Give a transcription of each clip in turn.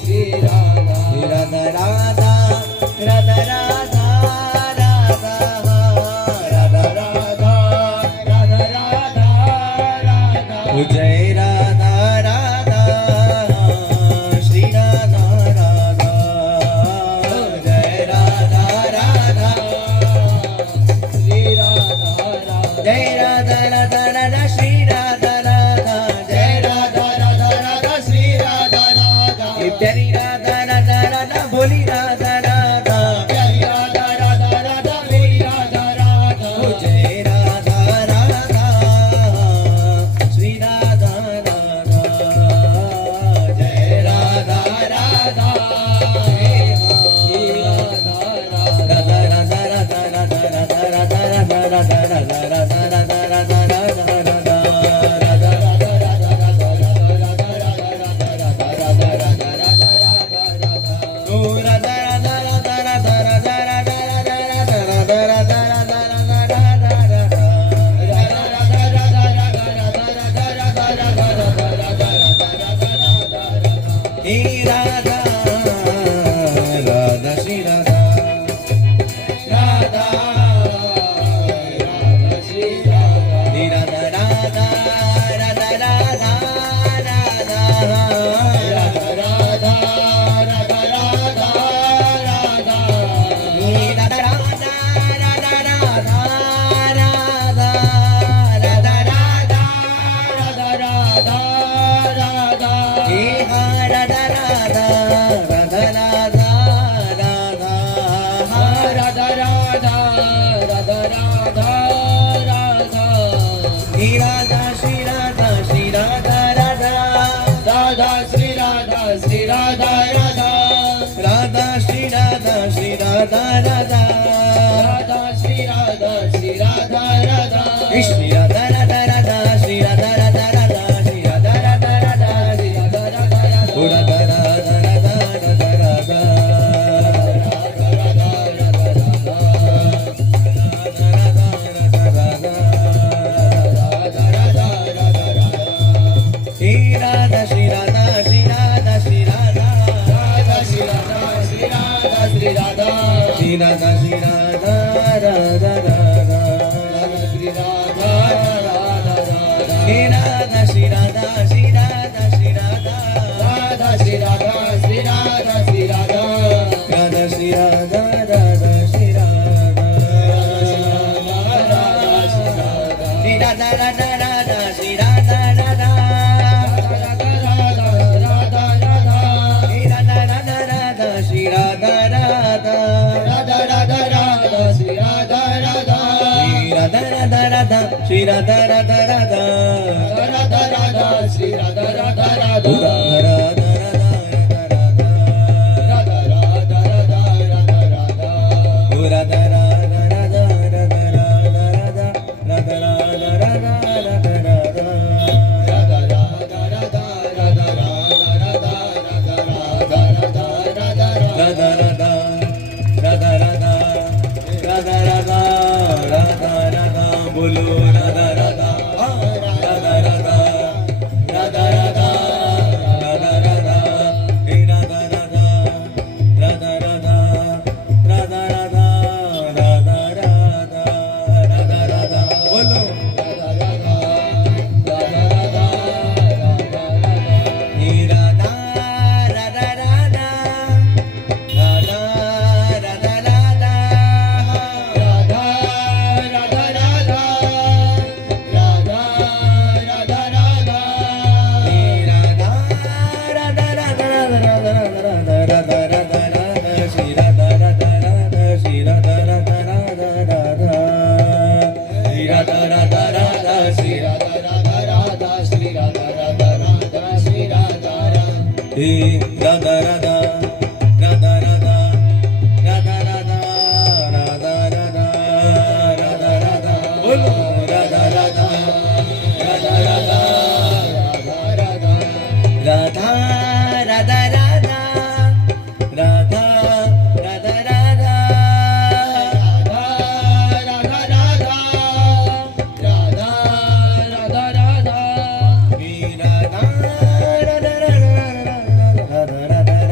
Shri Radha, Radha Radha, Radha Radha, Radha Radha Radha, Radha Radha, Radha Jai Radha Radha, Shri Radha Radha, Jai Radha Radha, Shri Radha Radha, Jai Radha Radha Radha, Shri Radha Radha, Jai Radha Radha Radha, Shri Radha Radha, Pyari Radha Radha Radha, Boli Radha Radha, Pyari Radha Radha Radha, Boli Radha Radha, Jai Radha Radha, Shri Radha Radha, Jai Radha Radha, Radha Radha Radha Radha Radha Radha Radha Radha Radha Radha Shri Radha Radha Radha, Radha Radha, Shri Radha Radha Radha, Radha Radha Radha Radha, Radha Radha Radha Radha Bolo Radha Radha, Radha Radha, Radha Radha, Radha Radha, Hey Radha Radha, Radha Radha, Radha Radha, Radha Radha, Radha Radha, Bolo Radha Radha, Radha Radha, Hey Radha, Radha Radha, Radha Radha Radha, Radha Radha Radha. Radha Radha Radha Radha Radha Radha Radha Radha Radha Radha Bolo Radha Radha Radha Radha Radha Radha Radha Radha Radha Radha Radha Radha Radha Radha Radha Radha Radha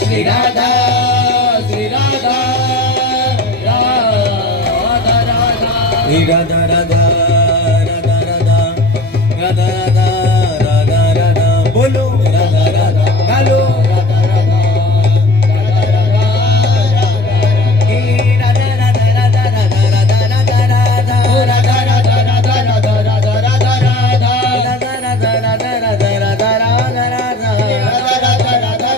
Shri Radha Shri Radha Radha Radha Shri Radha Radha Radha Radha Radha Radha Radha Radha बोलो राधा राधा गालो राधा राधा राधा राधा हे राधा राधा राधा राधा राधा राधा राधा ओ राधा राधा राधा राधा राधा राधा राधा राधा राधा राधा राधा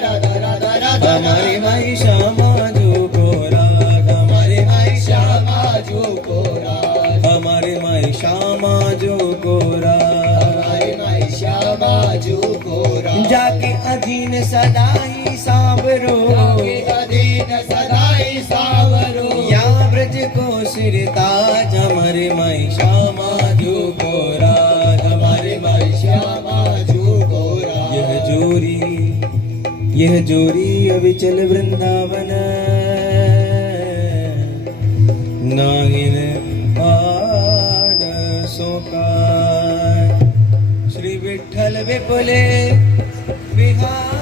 राधा राधा राधा हमारी माई श्यामा जो को राधा हमारी माई श्यामा जो को राधा हमारी माई श्यामा जो को राधा हमारी माई श्यामा जो को राधा जाके अधीन सदाई सांवरो जाके अधीन सदाई सांवरो या ब्रज को सिरताज हमारी माई श्यामा जो को राधा हमारी माई श्यामा जो को राधा यह जोरी अविचल वृंदावन नागिन आन सोकार श्री विठ्ठल विपुले विहार